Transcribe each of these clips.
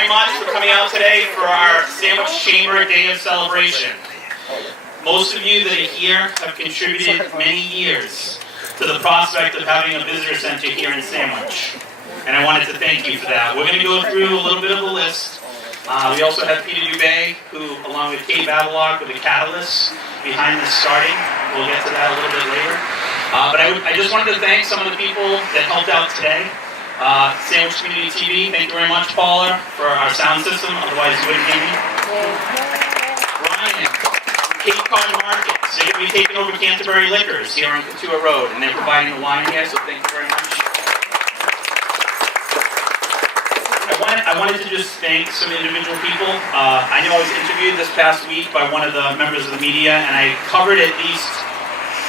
very much for coming out today for our Sandwich Chamber Day of Celebration. Most of you that are here have contributed many years to the prospect of having a visitor center here in Sandwich. And I wanted to thank you for that. We're going to go through a little bit of a list. We also have Peter Dubé, who, along with Kate Badelock, were the catalysts behind this starting. We'll get to that a little bit later. But I just wanted to thank some of the people that helped out today. Sandwich Community TV, thank you very much, Paula, for our sound system, otherwise you wouldn't hear me. Ryan, Cape Cod Markets, they're going to be taking over Canterbury Liquors here on Couture Road, and they're providing the wine here, so thank you very much. I wanted to just thank some individual people. I know I was interviewed this past week by one of the members of the media, and I covered at least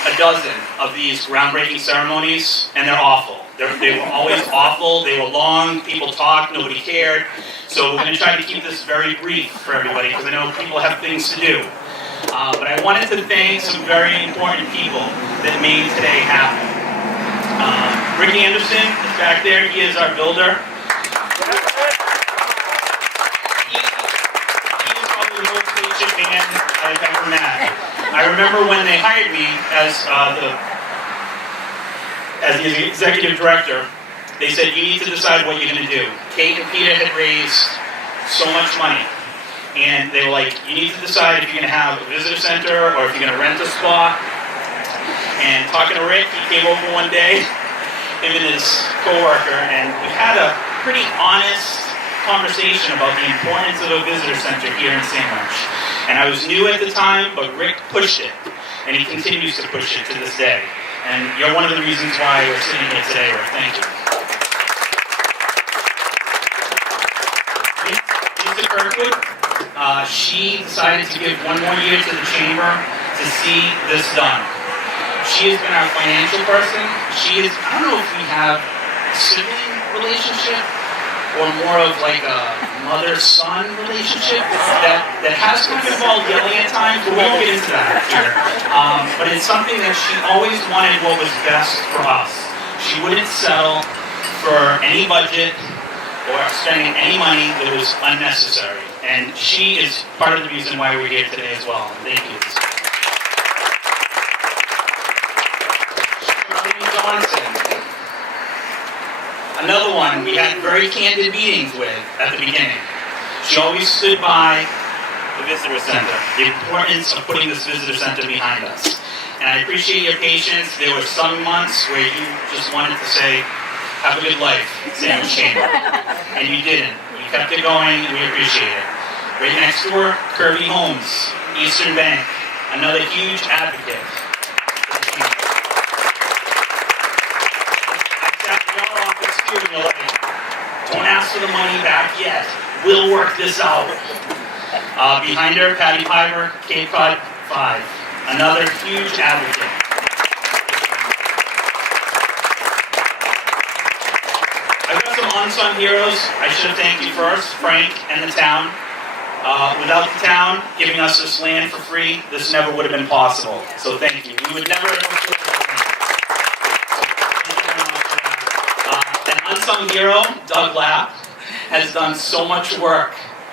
a dozen of these groundbreaking ceremonies, and they're awful. They were always awful, they were long, people talked, nobody cared. So we're going to try to keep this very brief for everybody, because I know people have things to do. But I wanted to thank some very important people that made today happen. Rick Anderson is back there, he is our builder. He is probably the most patient man I've ever met. I remember when they hired me as the executive director, they said, you need to decide what you're going to do. Kate and Peter had raised so much money, and they were like, you need to decide if you're going to have a visitor center or if you're going to rent a spot. And talking to Rick, he came over one day, him and his co-worker, and we had a pretty honest conversation about the importance of a visitor center here in Sandwich. And I was new at the time, but Rick pushed it, and he continues to push it to this day. And you're one of the reasons why we're sitting here today, Rick. Thank you. Lisa Kirkwood, she decided to give one more year to the Chamber to see this done. She has been our financial person. She is, I don't know if we have a sibling relationship or more of like a mother-son relationship that has kind of involved yelling at times, but we won't get into that here. But it's something that she always wanted what was best for us. She wouldn't settle for any budget or spending any money that was unnecessary. And she is part of the reason why we're here today as well. Thank you. Charlene Johnson. Another one we had very candid meetings with at the beginning. She always stood by the visitor center, the importance of putting this visitor center behind us. And I appreciate your patience. There were some months where you just wanted to say, have a good life, Sandwich Chamber. And you didn't. You kept it going, and we appreciate it. Right next door, Kirby Homes, Eastern Bank, another huge advocate. And you're like, don't ask for the money back yet. We'll work this out. Behind her, Patty Piper, Cape Cod 5. Another huge advocate. I've got some unsung heroes. I should have thanked you first, Frank and the town. Without the town giving us this land for free, this never would have been possible. So thank you. We would never have. Unsung hero, Doug Lapp, has done so much work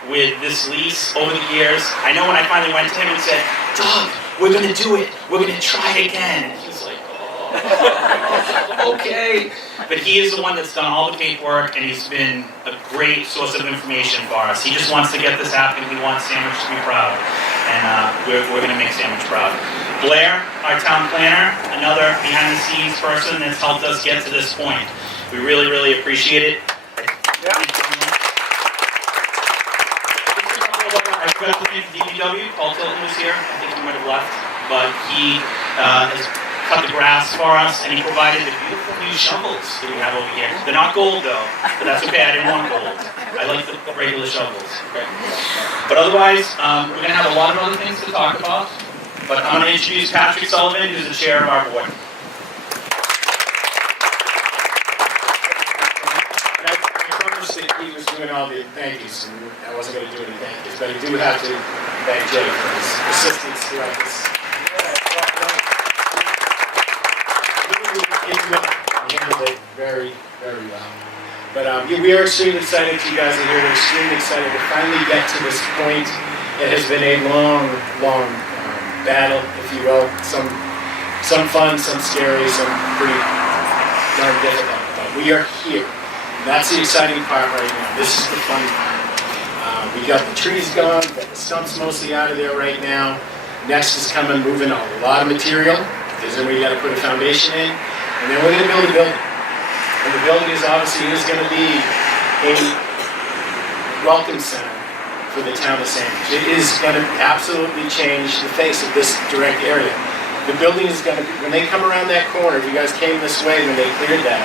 with this lease over the years. I know when I finally went to him and said, Doug, we're going to do it. We're going to try again. And he's like, oh, okay. But he is the one that's done all the paperwork, and he's been a great source of information for us. He just wants to get this happening. He wants Sandwich to be proud. And we're going to make Sandwich proud. Blair, our town planner, another behind-the-scenes person that's helped us get to this point. We really, really appreciate it. Yeah. I forgot to thank the DPW. Paul Tilton was here. I think he might have left. But he has cut the grass for us, and he provided the beautiful new shovels that we have over here. They're not gold, though, but that's okay. I didn't want gold. I like the regular shovels. Okay. But otherwise, we're going to have a lot of other things to talk about. But I'm going to introduce Patrick Sullivan, who's the chair of our board. He was doing all the thank yous, and I wasn't going to do any thank yous, but I do have to thank Jay for his assistance throughout this. He handled it very, very well. But we are extremely excited you guys are here. We're extremely excited to finally get to this point. It has been a long, long battle, if you will. Some fun, some scary, some pretty darn difficult. But we are here. And that's the exciting part right now. This is the fun part. We got the trees gone, got the stumps mostly out of there right now. Next is coming, moving a lot of material, because then we got to put a foundation in, and then we're going to build a building. And the building is obviously going to be a welcome center for the town of Sandwich. It is going to absolutely change the face of this direct area. The building is going to, when they come around that corner, if you guys came this way when they cleared that,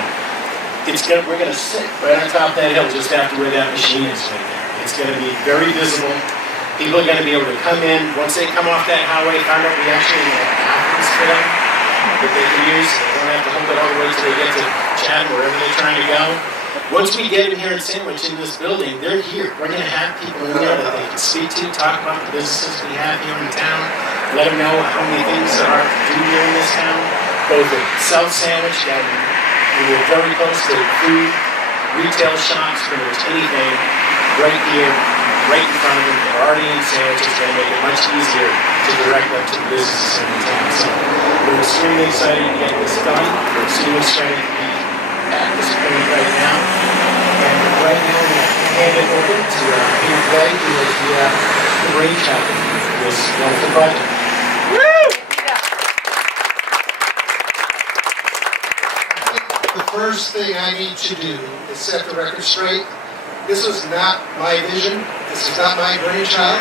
we're going to sit right on top of that hill just after where that machine is right there. It's going to be very visible. People are going to be able to come in, once they come off that highway, find out we actually have bathrooms for them that they can use. They don't have to hold it all the way till they get to Chatham, wherever they're trying to go. Once we get in here in Sandwich, in this building, they're here. We're going to have people in there that they can speak to, talk about the businesses we have here in town, let them know how many things there are to do here in this town, both at South Sandwich, down we're very close to food, retail shops, pretty much anything right here, right in front of them. They're already in Sandwich. It's going to make it much easier to direct them to the businesses in the town. So we're extremely excited to get this done. We're extremely excited to be at this point right now. And right now we're going to hand it over to Peter Clay, who is the brainchild of this wonderful project. The first thing I need to do is set the record straight. This was not my vision. This is not my brainchild.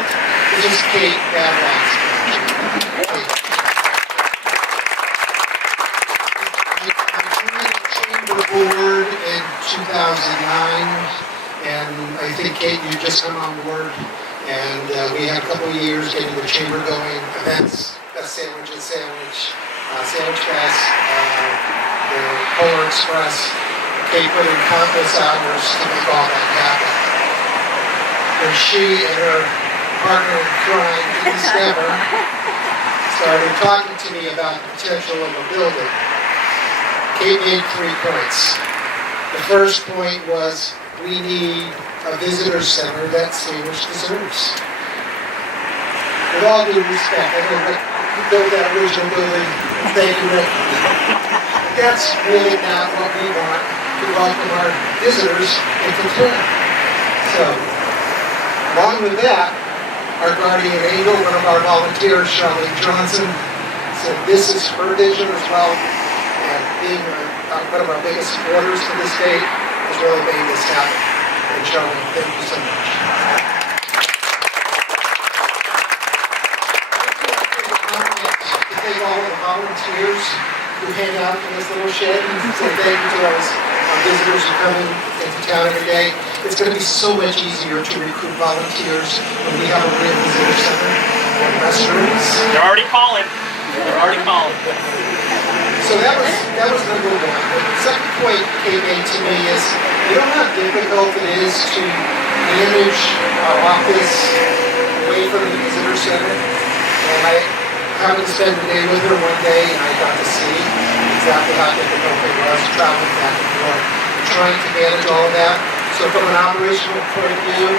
This is Kate Bablock's brainchild. I joined the chamber board in 2009, and I think, Kate, you just come on board. And we had a couple of years getting the chamber going, events, Best Sandwich and Sandwich, Sandwich Fest, the Polar Express. Kate put in countless hours to make all that happen. When she and her partner in crime, Judy Stemmer, started talking to me about the potential of a building, Kate made 3 points. The first point was we need a visitor center that Sandwich deserves. With all due respect, I know that you built that original building. Thank you, Rick. That's really not what we want to welcome our visitors into town. So, along with that, our guardian angel, one of our volunteers, Charlene Johnson, said this is her vision as well. And being one of our biggest supporters to this date has really made this happen. And Charlene, thank you so much. To thank all of the volunteers who hang out in this little shed and say thank you to those visitors who come into town every day. It's going to be so much easier to recruit volunteers when we have a real visitor center and restrooms. They're already calling. So that was number one. The second point Kate made to me is, you know how difficult it is to manage our office away from the visitor center? And I happened to spend the day with her one day, and I got to see exactly how difficult it was traveling back and forth, trying to manage all of that. So from an operational point of view,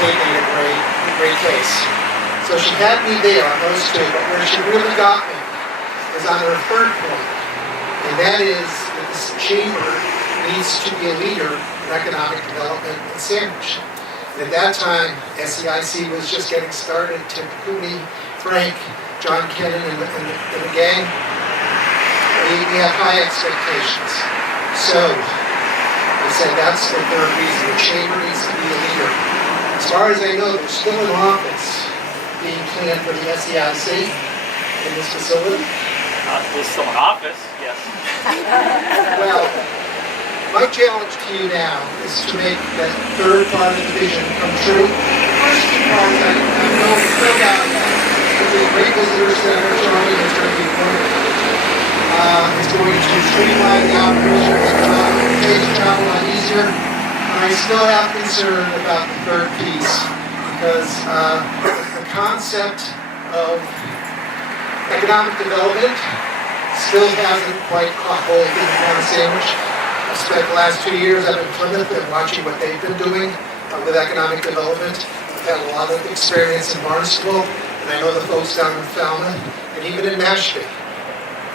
Kate made a great case. So she had me there on those 2, but where she really got me is on her third point, and that is that this chamber needs to be a leader in economic development in Sandwich. And at that time, SEIC was just getting started. Tim Cooney, Frank, John Kennan, and the gang. We have high expectations. So, I said that's the third reason. The chamber needs to be a leader. As far as I know, there's still an office being planned for the SEIC in this facility. There's still an office, yes. Well, my challenge to you now is to make that third part of the vision come true. The first 2 parts, I know no doubt about it. It's going to be a great visitor center, Charlie. It's going to be wonderful. It's going to streamline the operation, make the job a lot easier. I still have concern about the third piece because the concept of economic development still hasn't quite caught hold in the town of Sandwich. I spent the last 2 years up in Plymouth and watching what they've been doing with economic development. I've had a lot of experience in Barnstable, and I know the folks down in Falmouth, and even in Mashpee.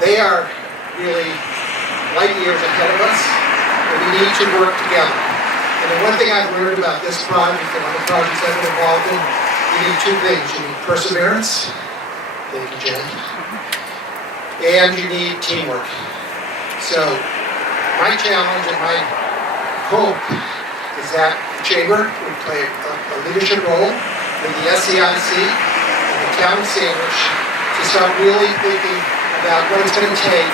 They are really light years ahead of us, and we need to work together. And the one thing I've learned about this project and other projects I've been involved in, you need two things. You need perseverance, thank you, Jen, and you need teamwork. So my challenge and my hope is that the Chamber would play a leadership role with the SEIC and the town of Sandwich to start really thinking about what it's going to take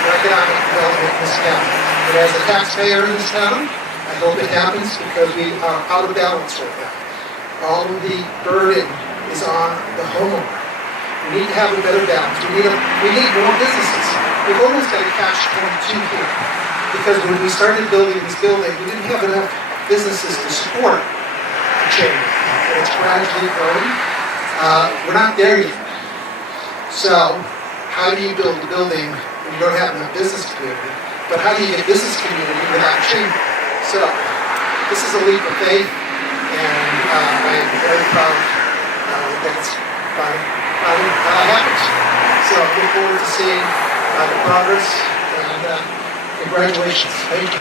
for economic development in this town. And as a taxpayer in this town, I hope it happens because we are out of balance right now. All of the burden is on the homeowner. We need to have a better balance. We need more businesses. We've almost got a catch-22 here. Because when we started building this building, we didn't have enough businesses to support the chamber. And it's gradually growing. We're not there yet. So, how do you build a building when you don't have enough business community? But how do you get business community without a chamber? So, this is a leap of faith, and I am very proud that it's finally happened. So, I look forward to seeing the progress, and congratulations. Thank you.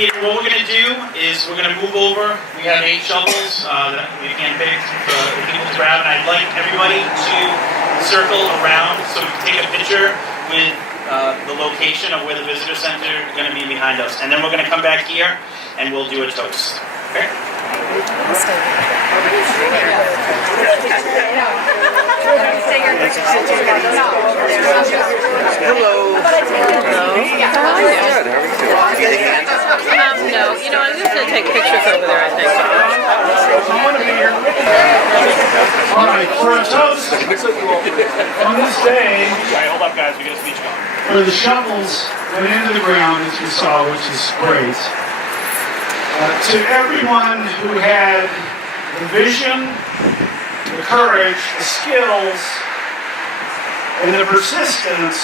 What we're going to do is we're going to move over. We have 8 shovels that we handpicked for the people to grab, and I'd like everybody to circle around so we can take a picture with the location of where the visitor center is going to be behind us. And then we're going to come back here and we'll do a toast. Okay? Hello. Good. How are you doing? No, you know, I'm just going to take pictures over there, I think. All right, for a toast on this day, Hold up, guys. We got a speech going. where the shovels went into the ground, as we saw, which is great. To everyone who had the vision, the courage, the skills, and the persistence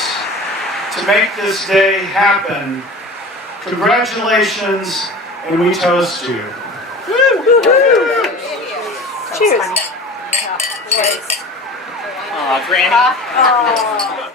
to make this day happen, congratulations, and we toast you. Cheers. Granny.